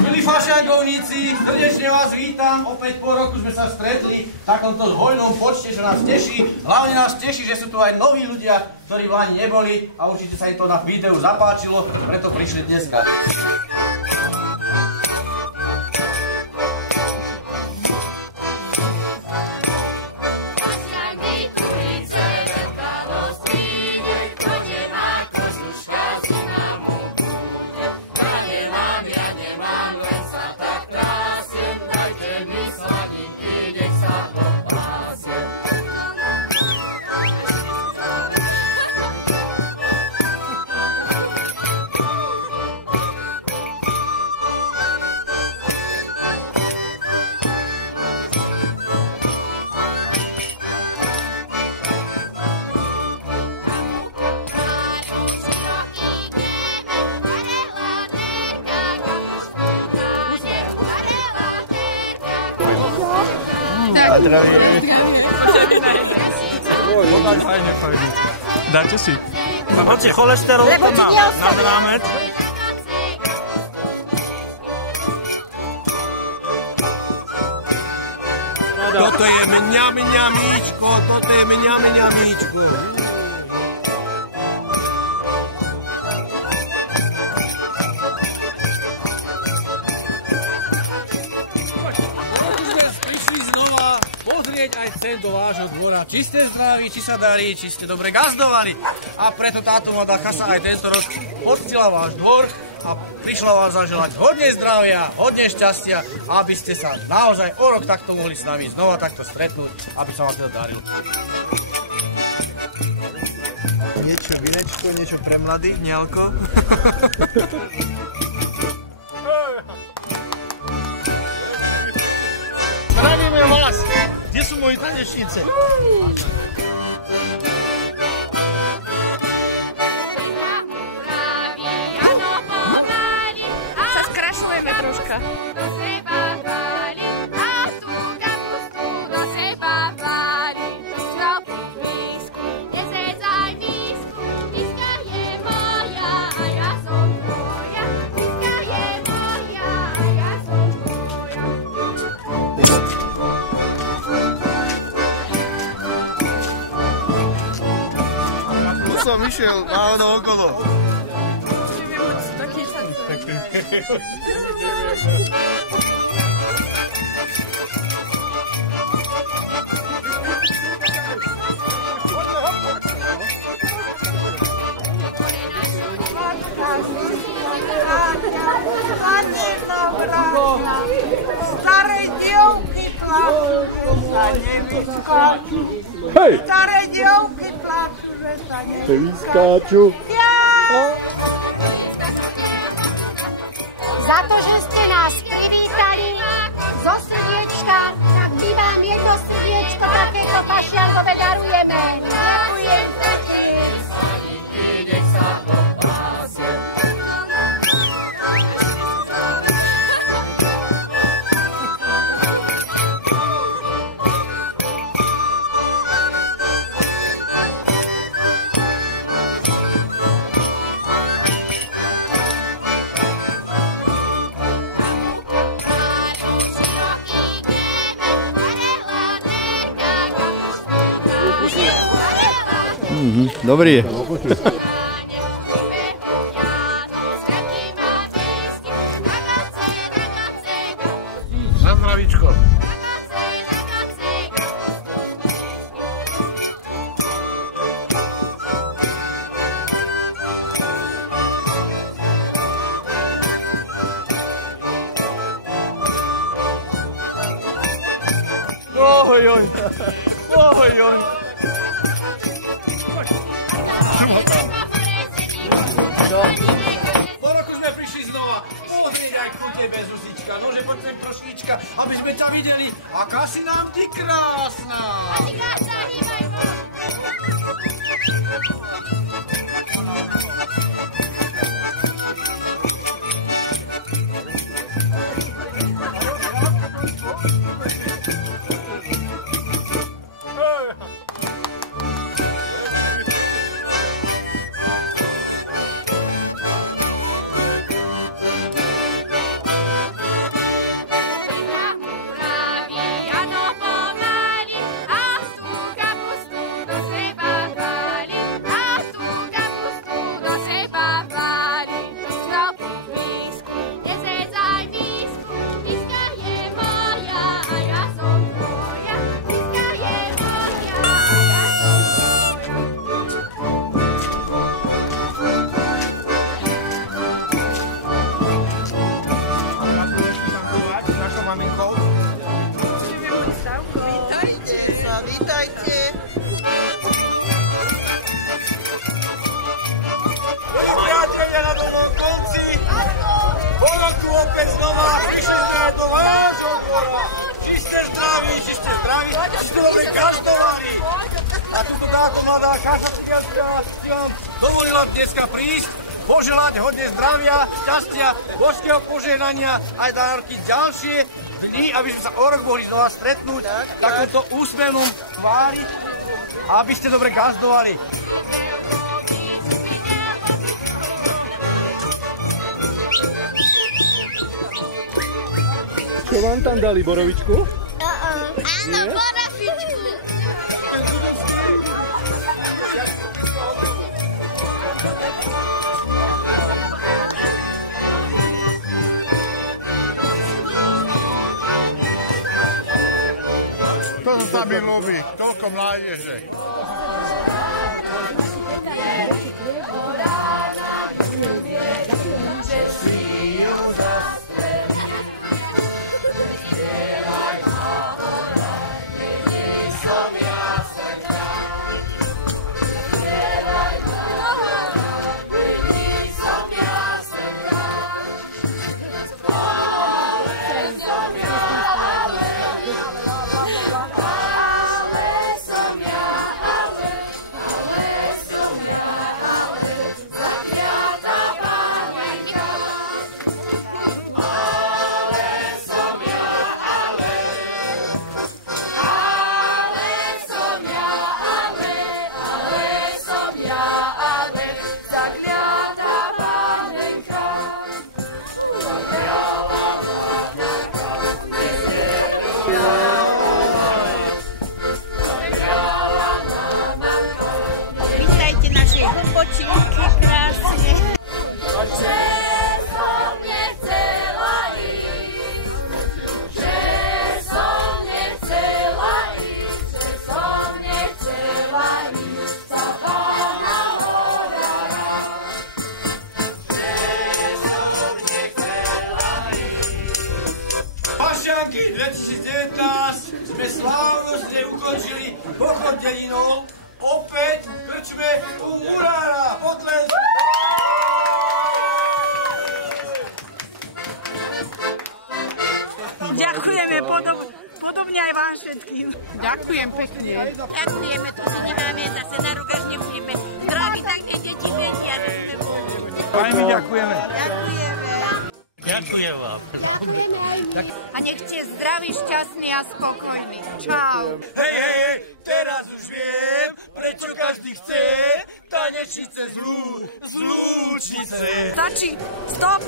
Milí fašiangovníci, srdečne vás vítam. Opäť po roku sme sa stretli v takomto hojnom počte, čo nás teší. Hlavne nás teší, že sú tu aj noví ľudia, ktorí v Lani neboli a určite sa im to na videu zapáčilo, preto prišli dneska. Fajne. Dáte si. Hoci cholesterol to má nad rámec. Toto je mňamíčko, toto je mňamíčko. Aj sem do vášho dvora, či ste zdraví, či sa darí, či ste dobre gazdovali. A preto táto mladá chasa aj tento rok poctila váš dvor a prišla vás zaželať hodne zdravia, hodne šťastia, aby ste sa naozaj o rok takto mohli s nami znova takto stretnúť, aby sa vám teda darilo. Niečo vinečko, niečo pre mladých, nealko. Zdravíme vás! Kde sú moji tanečnice? Sa skrašujeme troška. Som išiel náhodou okolo. Staré dievky plačú, že sa nevyskáču. Staré dievky plačú, že sa nevyskáču. Za to, že ste nás privítali zo srdiečka, tak my vám jedno srdiečko takéto fašiankové darujeme. Ďakujem. Dobrý je. Na zdravíčko. Oj. Po roku sme prišli znova. Pozrieť aj ku tebe, Zuzička. Nože poď sem trošička, aby sme ťa videli. Aká si nám ty krásna. zdraví, ste dobre gazdovali. A tuto táto mladá kašačka si vám dovolila dneska prísť, poželať hodne zdravia, šťastia, božského požehnania, aj na roky ďalšie dni, aby sme sa o rok mohli znova stretnúť v takomto úsmevnom tvári, aby ste dobre gazdovali. Čo vám tam dali, borovičku? Áno, borovičku. To sa mi ľúbi, toľko mládeže. Vítajte naše chlpočinky krásne. Pašianky 2019 sme slávnostne ukončili pochod dedinou. Opäť krčme u Murára. Potlesk! Ďakujeme podobne aj vám všetkým. Ďakujem pekne. Ďakujeme, to si nemáme zase na rok, až nebudeme zdraví, tak deti vedia, že sme boli. Aj my ďakujeme. Ďakujem vám. A nech ste zdraví, šťastní a spokojní. Čau. Hej, teraz už viem, prečo každý chce tanečnice z Lúčnice. Stačí. Stop.